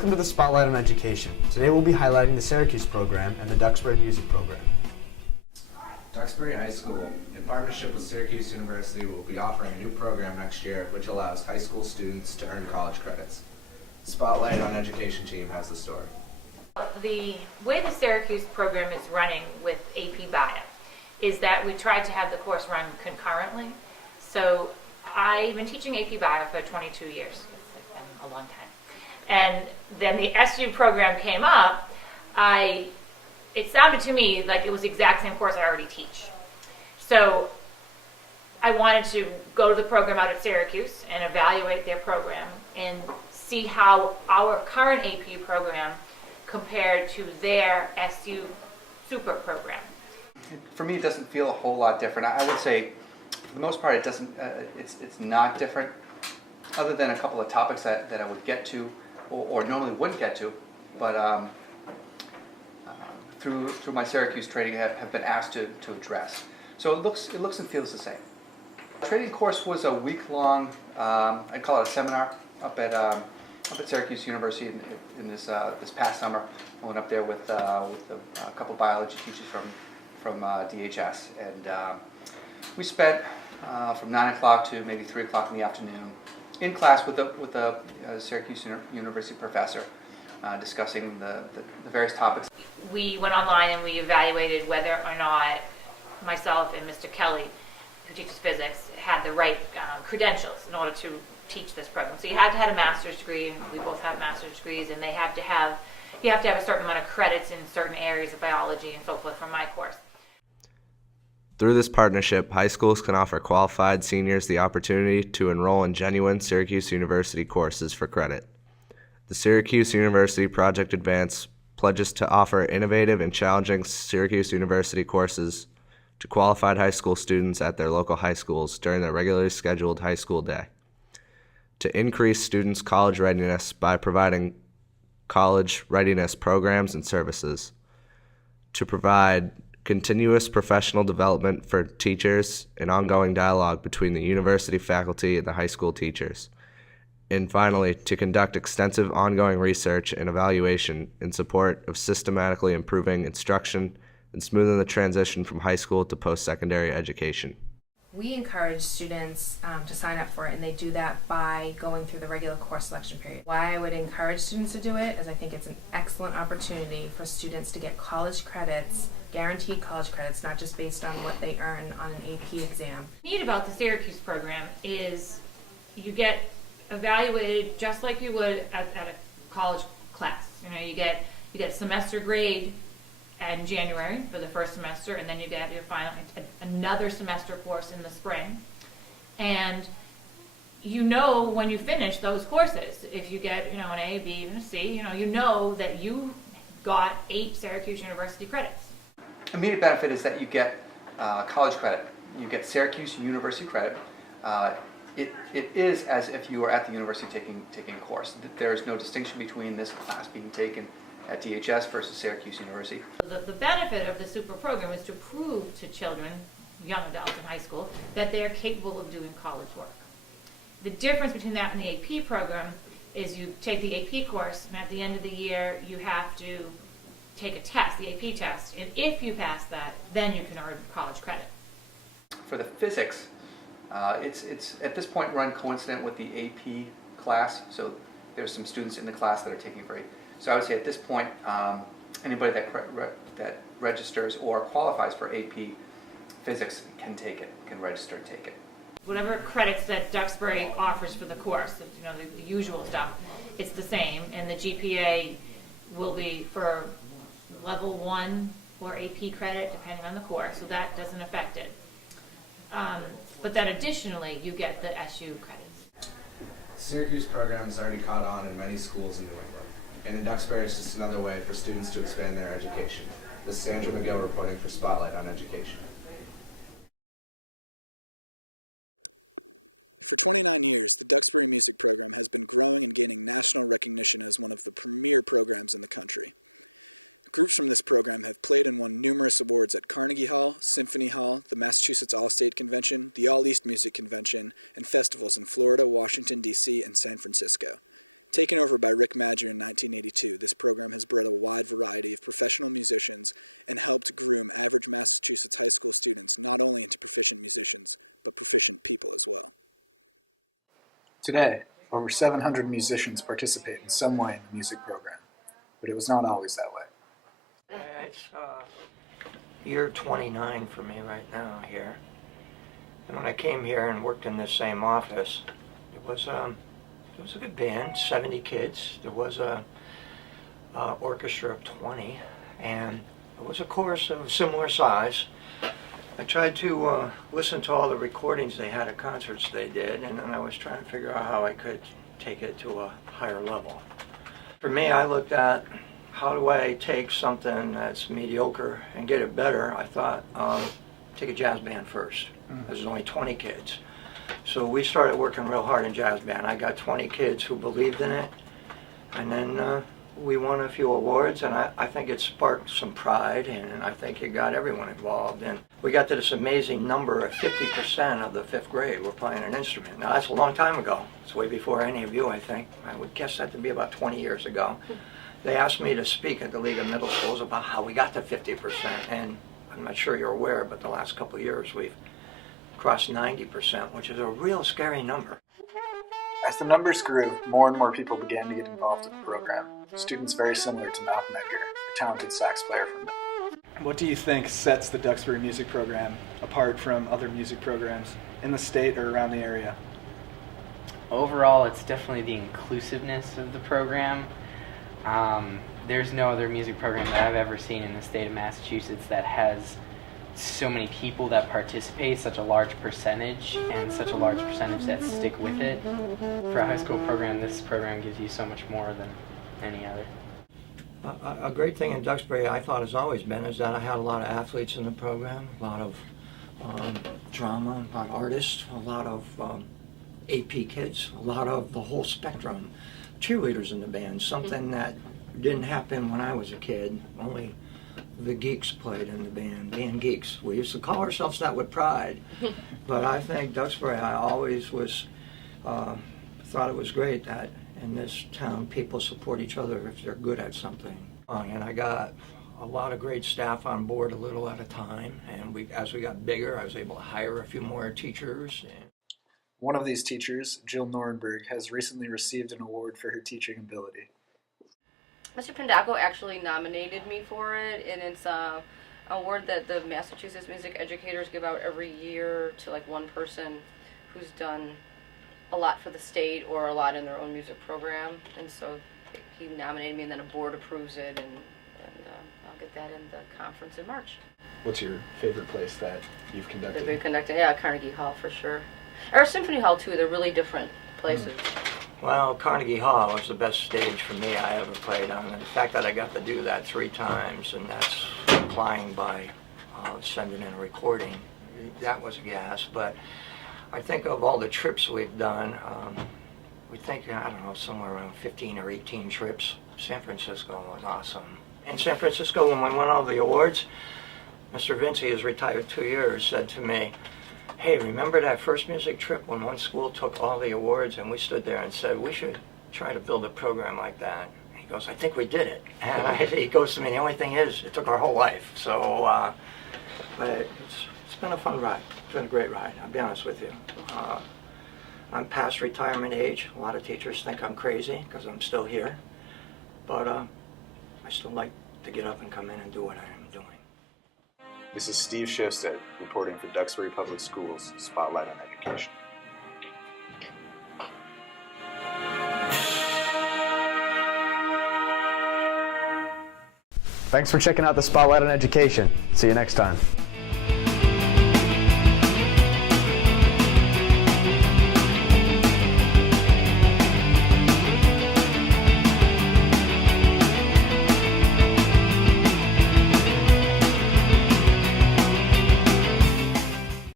Welcome to the Spotlight on Education. Today we'll be highlighting the Syracuse program and the Duxbury music program. Duxbury High School, in partnership with Syracuse University, will be offering a new program next year which allows high school students to earn college credits. Spotlight on Education team has the story. The way the Syracuse program is running with AP Bio is that we tried to have the course run concurrently. So I've been teaching AP Bio for 22 years. It's been a long time. And then the SU program came up. It sounded to me like it was the exact same course I already teach. So I wanted to go to the program out at Syracuse and evaluate their program and see how our current AP program compared to their SU super program. For me, it doesn't feel a whole lot different. I would say, for the most part, it doesn't. It's not different, other than a couple of topics that I would get to, or normally wouldn't get to, but through my Syracuse training have been asked to address. So it looks and feels the same. The training course was a week-long, I'd call it a seminar up at Syracuse University in this past summer. I went up there with a couple biology teachers from DHS, and we spent from 9 o'clock to maybe 3 o'clock in the afternoon in class with a Syracuse University professor, discussing the various topics. We went online and we evaluated whether or not myself and Mr. Kelly, who teaches physics, had the right credentials in order to teach this program. So you had to have a master's degree, and we both have master's degrees, and you have to have a certain amount of credits in certain areas of biology and so forth from my course. Through this partnership, high schools can offer qualified seniors the opportunity to enroll in genuine Syracuse University courses for credit. The Syracuse University Project Advance pledges to offer innovative and challenging Syracuse University courses to qualified high school students at their local high schools during their regularly scheduled high school day. To increase students' college readiness by providing college readiness programs and services. To provide continuous professional development for teachers and ongoing dialogue between the university faculty and the high school teachers. And finally, to conduct extensive ongoing research and evaluation in support of systematically improving instruction and smoothing the transition from high school to post-secondary education. We encourage students to sign up for it, and they do that by going through the regular course selection period. Why I would encourage students to do it is I think it's an excellent opportunity for students to get college credits, guaranteed college credits, not just based on what they earn on an AP exam. What's neat about the Syracuse program is you get evaluated just like you would at a college class. You get a semester grade in January for the first semester, and then you get your final another semester course in the spring. And when you finish those courses, if you get an A, B, and a C, you know that you got 8 Syracuse University credits. Immediate benefit is that you get college credit. You get Syracuse University credit. It is as if you were at the university taking a course. There is no distinction between this class being taken at DHS versus Syracuse University. The benefit of the super program is to prove to children, young adults in high school, that they are capable of doing college work. The difference between that and the AP program is you take the AP course, and at the end of the year you have to take a test, the AP test, and if you pass that, then you can earn college credit. For the physics, it's at this point run coincident with the AP class, so there's some students in the class that are taking for it. So I would say at this point, anybody that registers or qualifies for AP physics can take it, can register and take it. Whatever credits that Duxbury offers for the course, the usual stuff, it's the same, and the GPA will be for level 1 or AP credit, depending on the course, so that doesn't affect it. But then additionally, you get the SU credits. Syracuse program has already caught on in many schools in New England, and in Duxbury is just another way for students to expand their education. This is Sandra McGill reporting for Spotlight on Education. For 29 years, the Duxbury Music Program has been growing and gaining national recognition as one of the premier programs in the country. Groups from this program have played and won numerous awards at Carnegie Hall, Symphony Hall, the Massachusetts All-State Convention, the All-East Music Convention, and festivals in Florida, Washington, D.C., and San Francisco. Taken over by Rick Madger in 1982, this program has bred a wide variety of professional musicians and helped groom average Massachusetts high school students not only into proficient musicians, but proficient people as well. Today, over 700 musicians participate in some way in the music program, but it was not always that way. It's year 29 for me right now here. And when I came here and worked in this same office, it was a good band, 70 kids. There was a orchestra of 20, and it was a chorus of similar size. I tried to listen to all the recordings they had at concerts they did, and then I was trying to figure out how I could take it to a higher level. For me, I looked at how do I take something that's mediocre and get it better. I thought, take a jazz band first. There's only 20 kids. So we started working real hard in jazz band. I got 20 kids who believed in it, and then we won a few awards, and I think it sparked some pride, and I think it got everyone involved. And we got to this amazing number of 50% of the 5th grade were playing an instrument. Now, that's a long time ago. It's way before any of you, I think. I would guess that to be about 20 years ago. They asked me to speak at the League of Middle Schools about how we got to 50%, and I'm not sure you're aware, but the last couple of years we've crossed 90%, which is a real scary number. As the numbers grew, more and more people began to get involved with the program. Students very similar to Malcolm Edgar, a talented sax player from Duxbury. What do you think sets the Duxbury Music Program apart from other music programs in the state or around the area? Overall, it's definitely the inclusiveness of the program. There's no other music program that I've ever seen in the state of Massachusetts that has so many people that participate, such a large percentage, and such a large percentage that stick with it. For a high school program, this program gives you so much more than any other. A great thing in Duxbury, I thought, has always been is that I had a lot of athletes in the program, a lot of drama, a lot of artists, a lot of AP kids, a lot of the whole spectrum. Cheerleaders in the band, something that didn't happen when I was a kid. Only the geeks played in the band geeks. We used to call ourselves that with pride. But I think Duxbury, I always was thought it was great that in this town people support each other if they're good at something. And I got a lot of great staff on board a little at a time, and as we got bigger I was able to hire a few more teachers. One of these teachers, Jill Norenberg, has recently received an award for her teaching ability. Mr. Pendaco actually nominated me for it, and it's an award that the Massachusetts music educators give out every year to like one person who's done a lot for the state or a lot in their own music program. And so he nominated me, and then a board approves it, and I'll get that in the conference in March. What's your favorite place that you've conducted? That we've conducted, yeah, Carnegie Hall for sure. Or Symphony Hall too, they're really different places. Well, Carnegie Hall was the best stage for me I ever played on. And the fact that I got to do that 3 times, and that's applying by sending in a recording, that was gas. But I think of all the trips we've done, we think, I don't know, somewhere around 15 or 18 trips. San Francisco was awesome. In San Francisco, when we won all the awards, Mr. Vinci, who's retired 2 years, said to me, hey, remember that first music trip when one school took all the awards and we stood there and said, we should try to build a program like that? He goes, I think we did it. And he goes to me, the only thing is, it took our whole life. So, but it's been a fun ride. It's been a great ride, I'll be honest with you. I'm past retirement age. A lot of teachers think I'm crazy because I'm still here. But I still like to get up and come in and do what I am doing. This is Steve Shosted reporting for Duxbury Public Schools Spotlight on Education. Thanks for checking out the Spotlight on Education. See you next time.